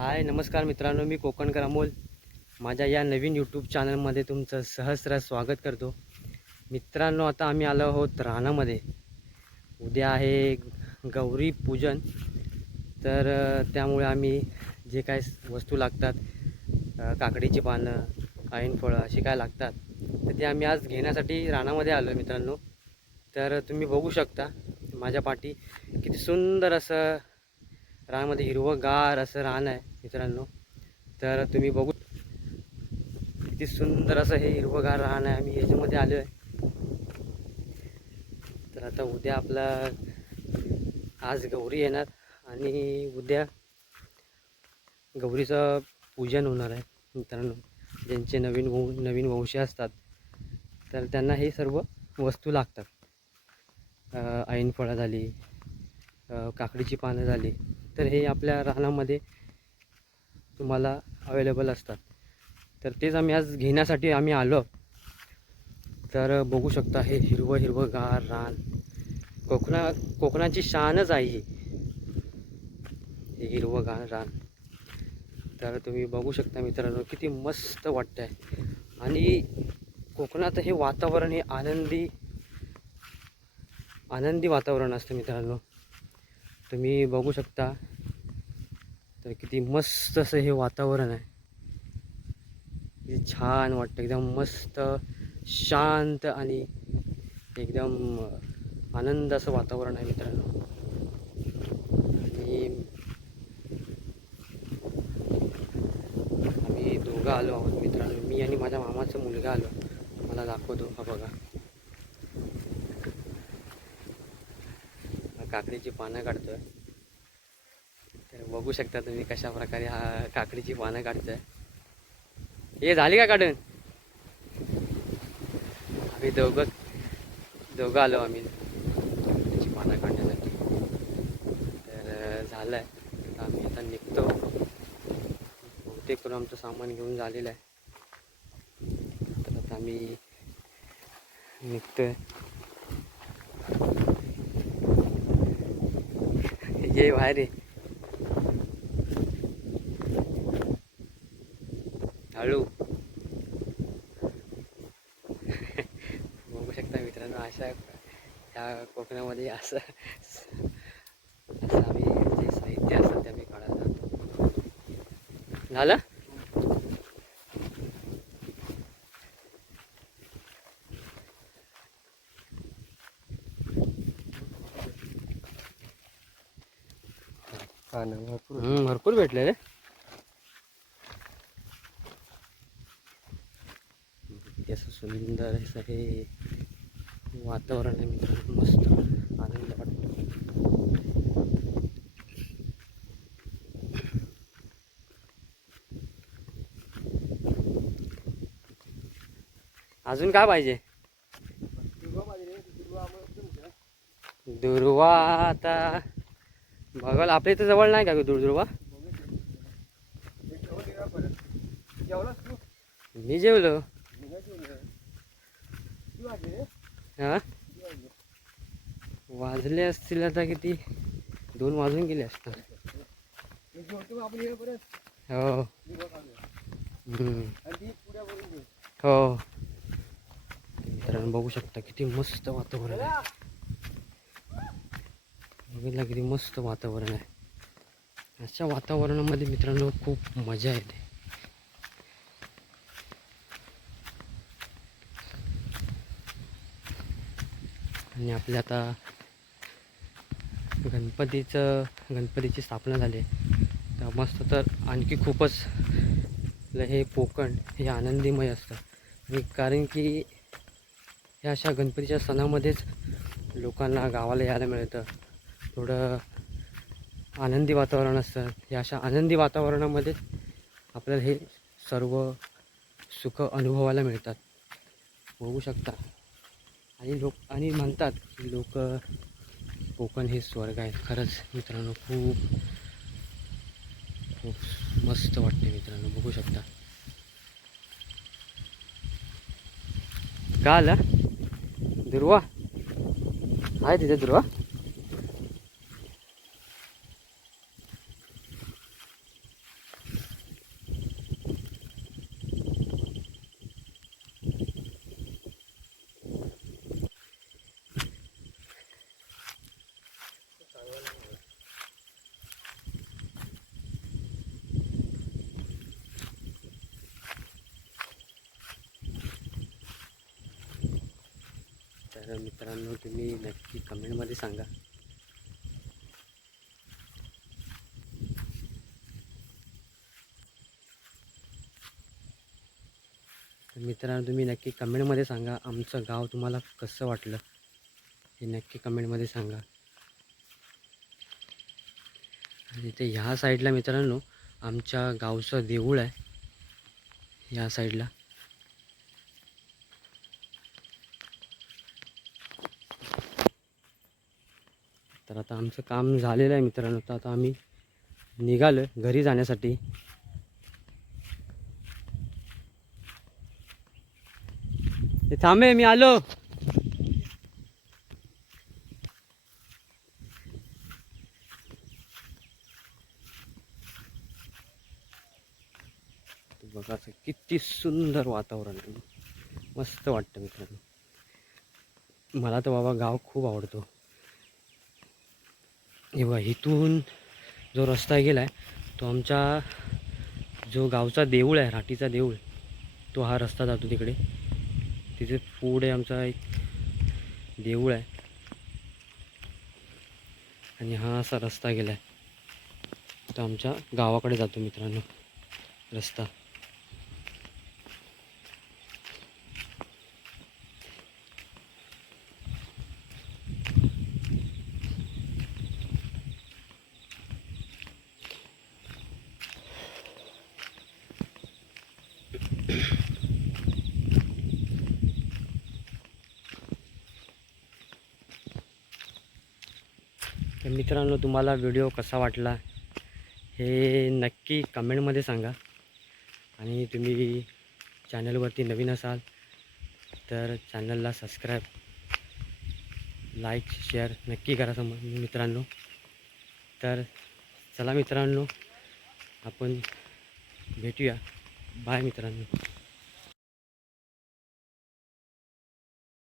हाय नमस्कार मित्रांनो, मी कोकणकर अमोल. माझ्या या नवीन यूट्यूब चॅनलमध्ये तुमचं सहस्र स्वागत करतो. मित्रांनो, आता आम्ही आलो आहोत रानामध्ये. उद्या आहे गौरी पूजन. तर त्यामुळे आम्ही जे काय वस्तू लागतात, काकडीची पानं, ऐनफळं अशी काय लागतात, तर ते आम्ही आज घेण्यासाठी रानामध्ये आलो मित्रांनो. तर तुम्ही बघू शकता माझ्या पाठी किती सुंदर असं रानामध्ये हिरवंगार असं रान आहे मित्रांनो. तर तुम्ही बघू किती सुंदर असं हे हिरवंगार रान आहे. आम्ही याच्यामध्ये आलो आहे. तर आता उद्या आपला आज गौरी येणार आणि उद्या गौरीचं पूजन होणार आहे मित्रांनो. ज्यांचे नवीन वंशी असतात तर त्यांना हे सर्व वस्तू लागतात. ऐनफळं झाली, काकडीची पानं झाली, तर हे आपल्या रानामध्ये तुम्हाला अवेलेबल असतात. तर तेच आम्ही आज घेण्यासाठी आम्ही आलो. तर बघू शकता हे हिरवंगार रान. कोकणाची शानच आहे हे हिरवंगार रान. तर तुम्ही बघू शकता मित्रांनो किती मस्त वाटतं आहे. आणि कोकणात हे वातावरण हे आनंदी वातावरण असतं मित्रांनो. तुम्ही बघू शकता तर किती मस्त असं हे वातावरण आहे. किती छान वाटतं, एकदम मस्त शांत आणि एकदम आनंद असं वातावरण आहे मित्रांनो. आणि आम्ही दोघं आलो आहोत मित्रांनो, मी आणि माझ्या मामाचा मुलगा आलो. मला दाखवतो, हा बघा काकडीची पानं काढतोय. तर बघू शकता तुम्ही कशा प्रकारे हा काकडीची पानं काढतोय. हे झाली का काढून? आम्ही दोघं आलो आम्ही काकडीची पानं काढण्यासाठी. तर झालं आहे. तर आम्ही आता निघतो. बहुतेक करून आमचं सामान घेऊन झालेलं आहे. तर आता आम्ही निघतोय. ये बाहेर आहे, हळू. बघू शकता मित्रांनो, अशा या कोकणामध्ये असं आम्ही जे साहित्य असतं ते आम्ही काढायला जातो. झालं? भरपूर भेटले रे. असं सुंदर असं हे वातावरण आहे मित्रांनो, मस्त आनंद वाटतो. अजून काय पाहिजे? दुर्वा आता बघायला आपल्या इथं जवळ नाही का दुर्वा? मी जेवलो. हा, वाजले असतील आता किती, 2 वाजून गेले असतात. हो हो मित्रांनो, बघू शकता किती मस्त वातावरण आहे. बघितलं किती मस्त वातावरण आहे. अशा वातावरणामध्ये मित्रांनो खूप मजा येते. आणि आपल्या आता गणपतीची स्थापना झाली, तर मस्त. तर आणखी खूपच हे कोकण हे आनंदीमय असतं. आणि कारण की ह्या अशा गणपतीच्या सणामध्येच लोकांना गावाला यायला मिळतं. थोडं आनंदी वातावरण असतं. या अशा आनंदी वातावरणामध्येच आपल्याला हे सर्व सुख अनुभवायला मिळतात. बघू शकता. आणि म्हणतात की लोक कोकण हे स्वर्ग आहे. खरंच मित्रांनो, खूप खूप मस्त वाटते मित्रांनो. बघू शकता. का आला दुर्वा? आहे तिथे दुर्वा. तर मित्रांनो तुम्ही नक्की कमेंटमध्ये सांगा. तर मित्रांनो तुम्ही नक्की कमेंटमध्ये सांगा आमचं गाव तुम्हाला कसं वाटलं हे नक्की कमेंटमध्ये सांगा. आणि ते ह्या साईडला मित्रांनो आमच्या गावचं देऊळ आहे, ह्या साईडला. तर आता आमचं काम झालेलं आहे मित्रांनो. तर आता आम्ही निघालो घरी जाण्यासाठी. ते थांबे, मी आलो. बघा किती सुंदर वातावरण आहे, मस्त वाटतं मित्रांनो. मला तर बाबा गाव खूप आवडतो. हे बघा इथून जो रस्ता गेला आहे तो आमच्या जो गावचा देऊळ आहे, राटीचा देऊळ, तो हा रस्ता जातो तिकडे. तिथे पुढे आमचा एक देऊळ आहे आणि हा असा रस्ता गेला आहे तो आमच्या गावाकडे जातो मित्रांनो रस्ता. तर मित्रांनो तुम्हाला व्हिडिओ कसा वाटला हे नक्की कमेंटमध्ये सांगा. आणि तुम्ही चॅनलवरती नवीन असाल तर चॅनलला सबस्क्राईब, लाईक, शेअर नक्की करा मित्रांनो. तर चला मित्रांनो आपण भेटूया. बाय मित्रांनो.